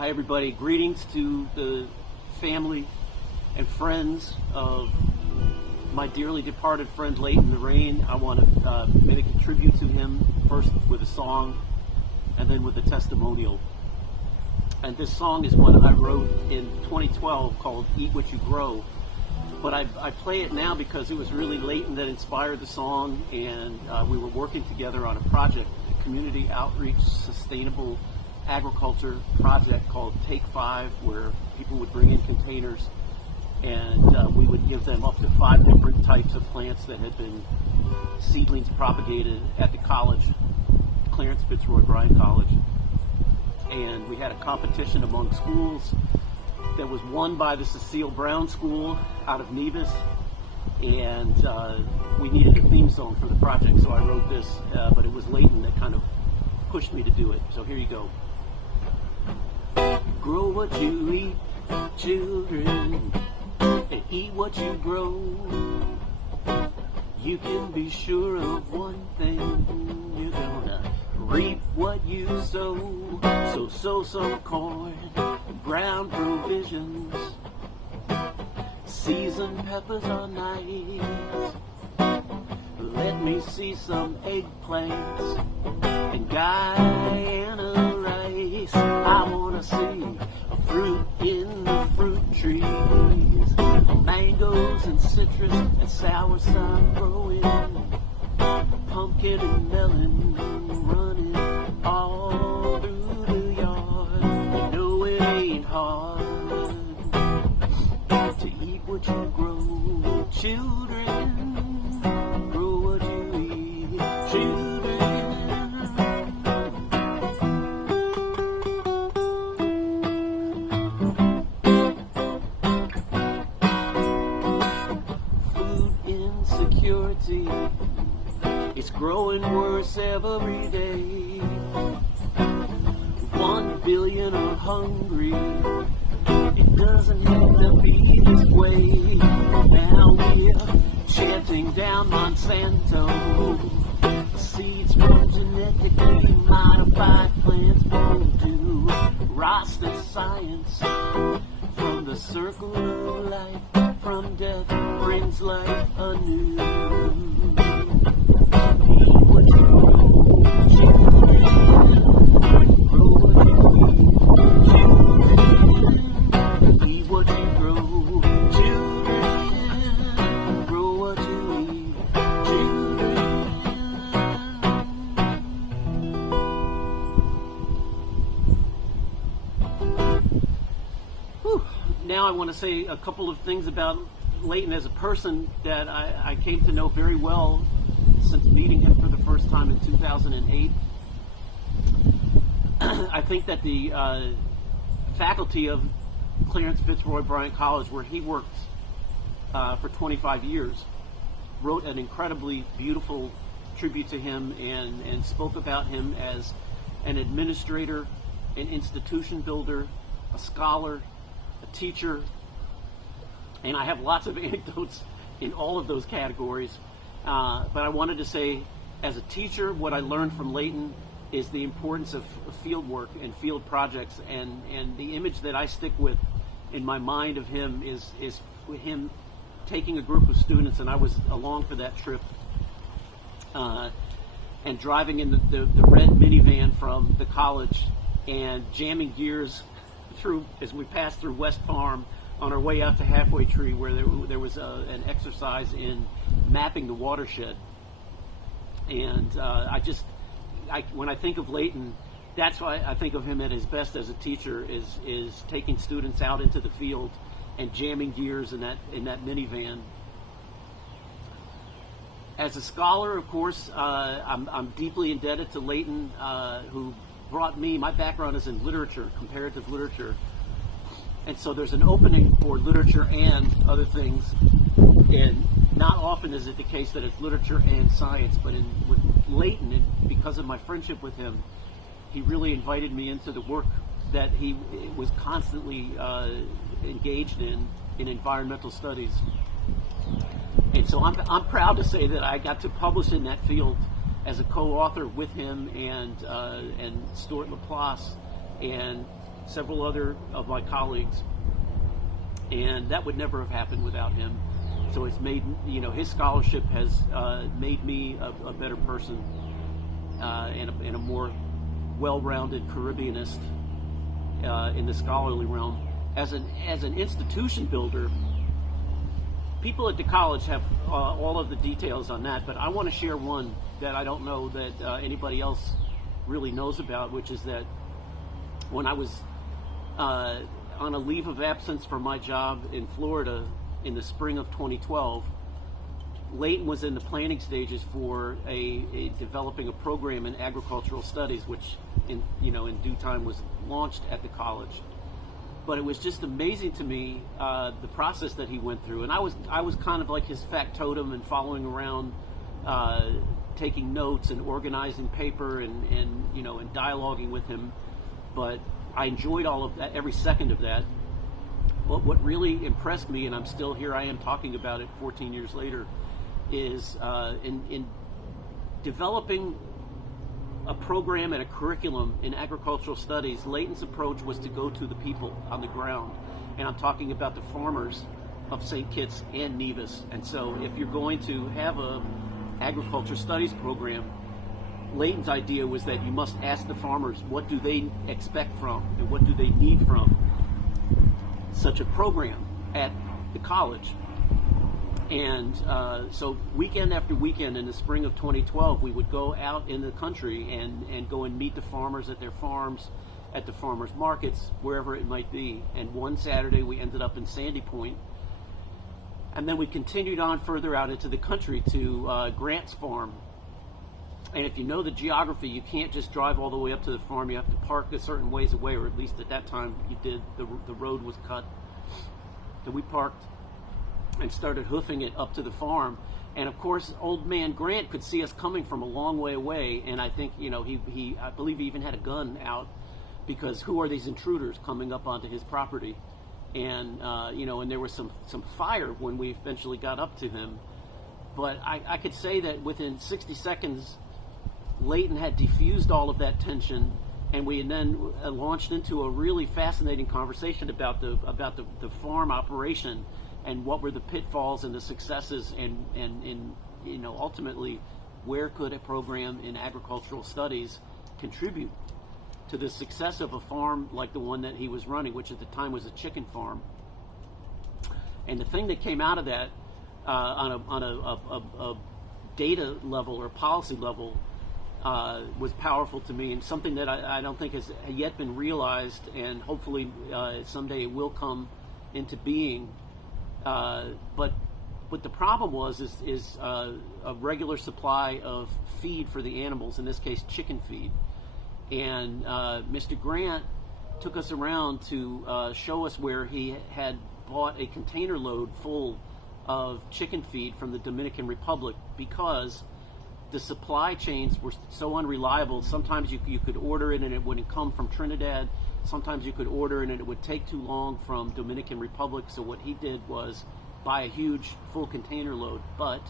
Hi everybody, greetings to the family and friends of my dearly departed friend Leighton Naraine. I want to make a tribute to him, first with a song and then with a testimonial. And this song is one I wrote in 2012 called Eat What You Grow. But I play it now because it was really Leighton that inspired the song, and we were working together on a project, a community outreach sustainable agriculture project called Take 5, where people would bring in containers and we would give them up to 5 different types of plants that had been seedlings propagated at the college, Clarence Fitzroy Bryan College. And we had a competition among schools that was won by the Cecile Brown School out of Nevis, and we needed a theme song for the project, so I wrote this, but it was Leighton that kind of pushed me to do it. So here you go. Grow what you eat, children, and eat what you grow. You can be sure of one thing, you're gonna reap what you sow. So sow some corn, ground provisions, seasoned peppers are nice. Let me see some eggplants and Guyana rice. I wanna see fruit in the fruit trees, mangoes and citrus and soursop growing, pumpkin and melon running all through the yard. You know it ain't hard to eat what you grow, children. Grow what you eat, children. Food insecurity, it's growing worse every day. 1 billion are hungry. It doesn't have to be this way. Now we're chanting down Monsanto. Seeds from genetically modified plants won't do. Rasta science from the circle of life, from death brings life anew. Eat what you grow, children. Grow what you eat, children. Eat what you grow, children. Grow what you eat, children. Whew. Now I want to say a couple of things about Leighton as a person that I came to know very well since meeting him for the first time in 2008. I think that the faculty of Clarence Fitzroy Bryan College, where he worked for 25 years, wrote an incredibly beautiful tribute to him and spoke about him as an administrator, an institution builder, a scholar, a teacher, and I have lots of anecdotes in all of those categories. But I wanted to say, as a teacher, what I learned from Leighton is the importance of field work and field projects, and the image that I stick with in my mind of him is him taking a group of students, and I was along for that trip, and driving in the red minivan from the college and jamming gears through as we passed through West Farm on our way out to Halfway Tree, where there was an exercise in mapping the watershed. And when I think of Leighton, that's why I think of him at his best as a teacher, is taking students out into the field and jamming gears in that minivan. As a scholar, of course, I'm deeply indebted to Leighton, who brought me, my background is in literature, comparative literature. And so there's an opening for literature and other things, and not often is it the case that it's literature and science, but with Leighton, and because of my friendship with him, he really invited me into the work that he was constantly engaged in environmental studies. And so I'm proud to say that I got to publish in that field as a co-author with him and Stuart Laplace and several other of my colleagues, and that would never have happened without him. So it's made, his scholarship has made me a better person and a more well-rounded Caribbeanist in the scholarly realm. As an institution builder, people at the college have all of the details on that, but I want to share one that I don't know that anybody else really knows about, which is that when I was on a leave of absence from my job in Florida in the spring of 2012, Leighton was in the planning stages for a developing a program in agricultural studies, which in due time was launched at the college. But it was just amazing to me the process that he went through, and I was kind of like his factotum and following around, taking notes and organizing paper and dialoguing with him. But I enjoyed all of that, every second of that. But what really impressed me, and I'm still here, I am talking about it 14 years later, is in developing a program and a curriculum in agricultural studies. Leighton's approach was to go to the people on the ground, and I'm talking about the farmers of St. Kitts and Nevis. And so if you're going to have a agriculture studies program, Leighton's idea was that you must ask the farmers, what do they expect from and what do they need from such a program at the college. And so weekend after weekend in the spring of 2012, we would go out in the country and go and meet the farmers at their farms, at the farmers markets, wherever it might be. And one Saturday we ended up in Sandy Point. And then we continued on further out into the country to Grant's farm. And if you know the geography, you can't just drive all the way up to the farm. You have to park a certain ways away, or at least at that time you did. The road was cut. So we parked and started hoofing it up to the farm. And of course, old man Grant could see us coming from a long way away. And I think, I believe he even had a gun out, because who are these intruders coming up onto his property? And, and there was some fire when we eventually got up to him. But I could say that within 60 seconds, Leighton had diffused all of that tension, and we then launched into a really fascinating conversation about the farm operation and what were the pitfalls and the successes, and ultimately where could a program in agricultural studies contribute to the success of a farm like the one that he was running, which at the time was a chicken farm. And the thing that came out of that on a data level or policy level was powerful to me, and something that I don't think has yet been realized, and hopefully someday it will come into being. But what the problem was is a regular supply of feed for the animals, in this case chicken feed. And Mr. Grant took us around to show us where he had bought a container load full of chicken feed from the Dominican Republic, because the supply chains were so unreliable. Sometimes you could order it and it wouldn't come from Trinidad. Sometimes you could order it and it would take too long from Dominican Republic. So what he did was buy a huge full container load. But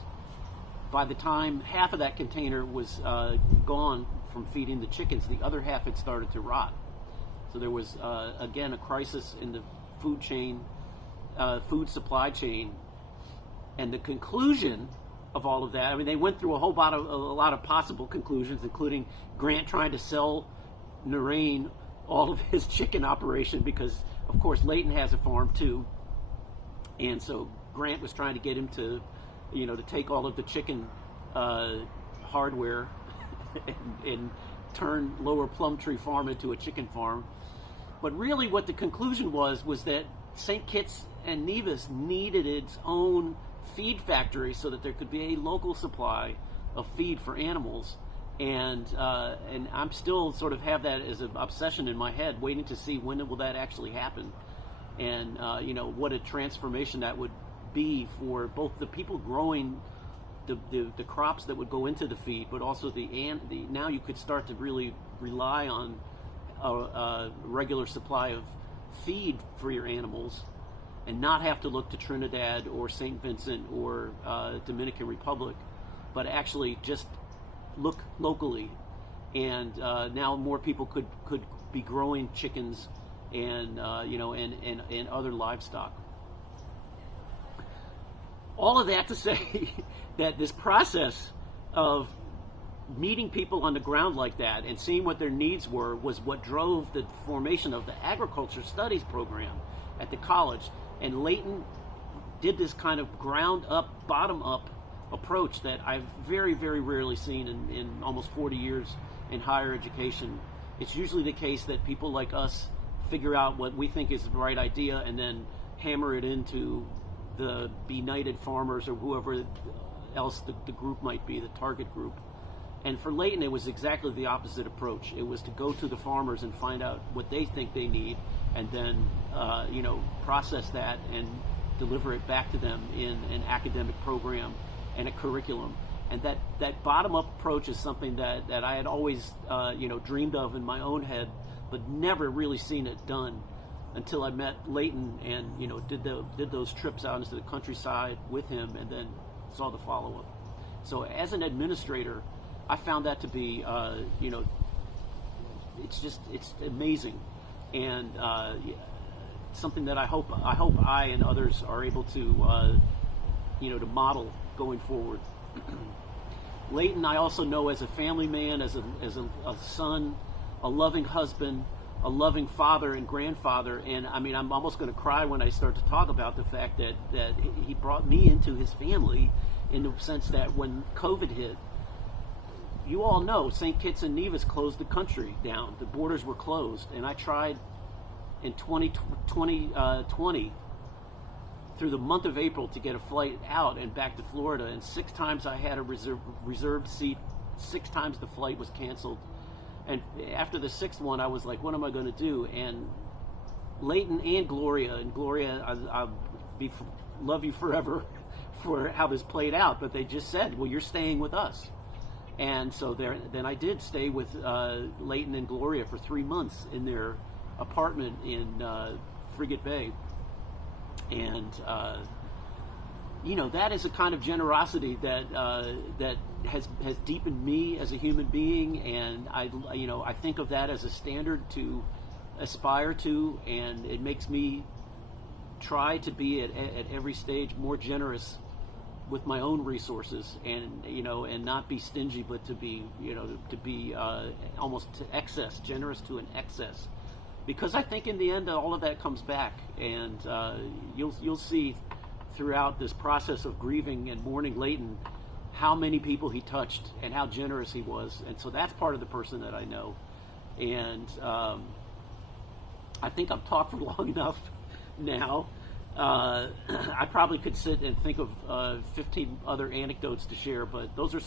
by the time half of that container was gone from feeding the chickens, the other half had started to rot. So there was, again, a crisis in the food chain, food supply chain. And the conclusion of all of that, I mean, they went through a lot of possible conclusions, including Grant trying to sell Naraine all of his chicken operation, because of course Leighton has a farm too, and so Grant was trying to get him to take all of the chicken hardware and turn Lower Plumtree Farm into a chicken farm. But really what the conclusion was that St. Kitts and Nevis needed its own feed factory so that there could be a local supply of feed for animals. And I'm still sort of have that as an obsession in my head, waiting to see when will that actually happen, and what a transformation that would be for both the people growing the crops that would go into the feed, but also now you could start to really rely on a regular supply of feed for your animals, and not have to look to Trinidad or St. Vincent or Dominican Republic, but actually just look locally. And now more people could be growing chickens and and other livestock. All of that to say that this process of meeting people on the ground like that and seeing what their needs were was what drove the formation of the agriculture studies program at the college. And Leighton did this kind of ground up, bottom up approach that I've very, very rarely seen in almost 40 years in higher education. It's usually the case that people like us figure out what we think is the right idea and then hammer it into the benighted farmers or whoever else the group might be, the target group. And for Leighton, it was exactly the opposite approach. It was to go to the farmers and find out what they think they need, and then process that and deliver it back to them in an academic program and a curriculum. And that bottom-up approach is something that I had always dreamed of in my own head, but never really seen it done until I met Leighton and did those trips out into the countryside with him, and then saw the follow-up. So as an administrator, I found that to be, it's amazing, and something that I hope I and others are able to, to model going forward. Leighton, I also know as a family man, as a son, a loving husband, a loving father and grandfather, and I mean, I'm almost going to cry when I start to talk about the fact that he brought me into his family, in the sense that when COVID hit, you all know St. Kitts and Nevis closed the country down. The borders were closed, and I tried in 2020 through the month of April to get a flight out and back to Florida, and 6 times I had a reserved seat. 6 times the flight was canceled, and after the 6th one, I was like, what am I going to do? And Leighton and Gloria, I'll love you forever for how this played out, but they just said, well, you're staying with us. And so then I did stay with Leighton and Gloria for 3 months in their apartment in Frigate Bay. And, that is a kind of generosity that has deepened me as a human being. And I think of that as a standard to aspire to, and it makes me try to be at every stage more generous with my own resources, and and not be stingy, but to be almost to excess, generous to an excess, because I think in the end all of that comes back, and you'll see throughout this process of grieving and mourning Leighton how many people he touched and how generous he was, and so that's part of the person that I know. And I think I've talked for long enough now. I probably could sit and think of 15 other anecdotes to share, but those are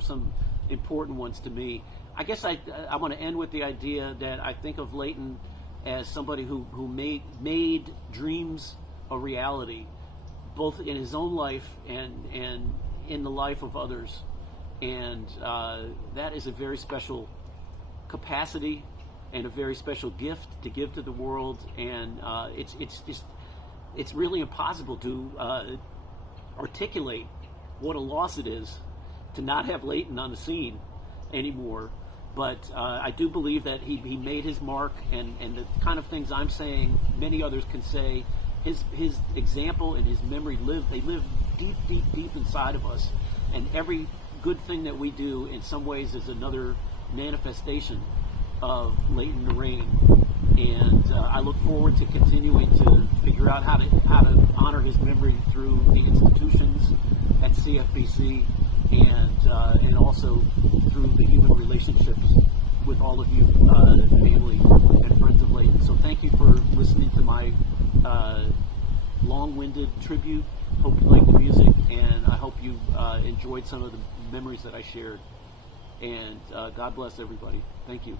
some important ones to me. I guess I want to end with the idea that I think of Leighton as somebody who made dreams a reality, both in his own life and in the life of others, and that is a very special capacity and a very special gift to give to the world, and it's really impossible to articulate what a loss it is to not have Leighton on the scene anymore. But I do believe that he made his mark, and the kind of things I'm saying, many others can say. His example and his memory live deep, deep, deep inside of us. And every good thing that we do, in some ways, is another manifestation of Leighton Naraine. And I look forward to continuing to figure out how to honor his memory through the institutions at CFBC, and also through the human relationships with all of you, family and friends of Leighton. So thank you for listening to my long-winded tribute. Hope you like the music, and I hope you enjoyed some of the memories that I shared. And God bless everybody. Thank you.